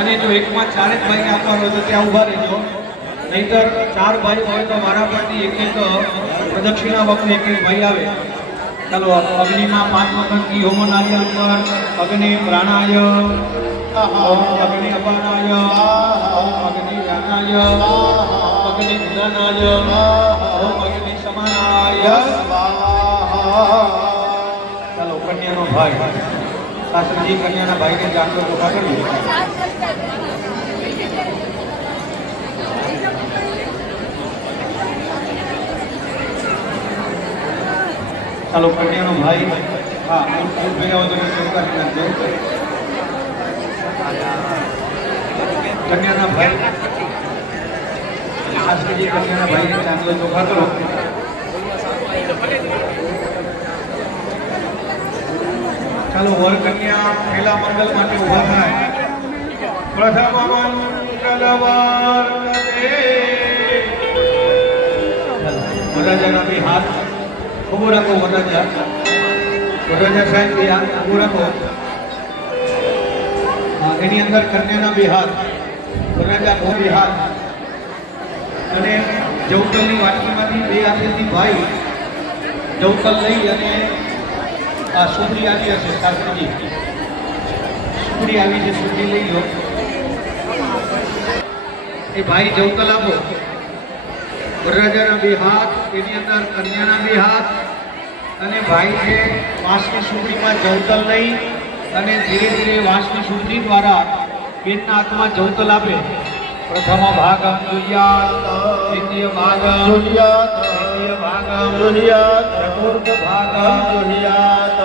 અને જો એકમાં ચાર જ ભાઈને આપવાનો તો ત્યાં ઊભા રહેજો. નહીતર ચાર ભાઈ હોય તો મારા પરથી એક એક પ્રદક્ષિણા વખતે એક એક ભાઈ આવે. ચાલો અગ્નિમાં પાંચ વખતથી હોમો આવ્યા પર, અગ્નિ પ્રાણાય અગ્નિ અપાનાય અગ્નિ જ્ઞાનાય અગ્નિ જ્ઞાનાય અગ્નિ સમાનાય. ચાલો, કન્યાનો ભાઈ. શાસ્ત્રીજી કન્યાના ભાઈને જાગતો ચોખા કરી ચાલો કન્યાનો ભાઈ, હા ફૂલ ભેગા હોય તો ચોખા કરી નાખજો કન્યાના ભાઈ શાસ્ત્રીજી કન્યાના ભાઈને ચાંદલો ચોખા કરો. ચાલો વર કન્યા પહેલા મંગલ માટે ઊભા થાય પ્રથમ મંગલવાર વરરાજાના બે હાથ. ઊભો રાખો વરરાજા વરરાજા સાહેબ બે હાથ ઊભો રાખો. એની અંદર કન્યાના બી હાથ. વરરાજા નો બી હાથ. અને જવતલની વાટકીમાંથી બે હાથેથી ભાઈ જવતલ લઈ અને આ સુંદરી આવી હશે, શાસ્ત્રીજી. સુંદરી આવી છે સુંદરી લઈ લો. એ ભાઈ જવતલ આપો. વરરાજાના બે હાથ, એની અંદર કન્યાના બે હાથ. અને ભાઈ છે વાંસની સુંદરીમાં જવતલ લઈ અને ધીરે ધીરે વાંસની સુંદરી દ્વારા બેનના હાથમાં જવતલ આપે. પ્રથમ ભાગમ દુર્યાત દ્વિતીય ભાગમ દુર્યાત તૃતીય ભાગમ દુર્યાત ચતુર્થ ભાગમ દુર્યાત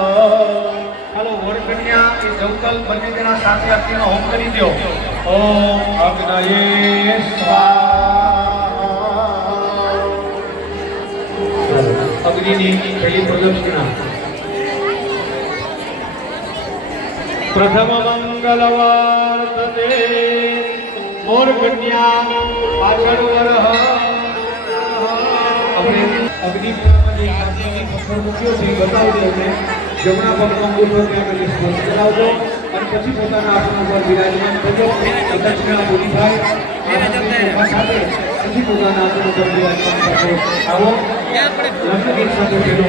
ચાલો વર કન્યા એ જવતલ બંને જણા સાથે આપીને હોમ કરી દો ઓમ અગ્નયે સ્વાહા. અગ્નિની પહેલી પ્રદક્ષિણા. મોર કન્યા પાછળ વરહ. આપણે અગ્નિપુરામાં કાંતિની પથ્થર મૂક્યો છે બતાવી દે એટલે જમણા પગનો અંગૂઠો ત્યાં પેલી સ્પર્શ કરાવજો. અને પછી પોતાના આસન ઉપર વિરાજમાન થજો. દક્ષિણા પૂરી થાય. સાથે પછી પોતાના આસન ઉપર વિરાજમાન થજો. આવો. લગ્ન સાથે તેનો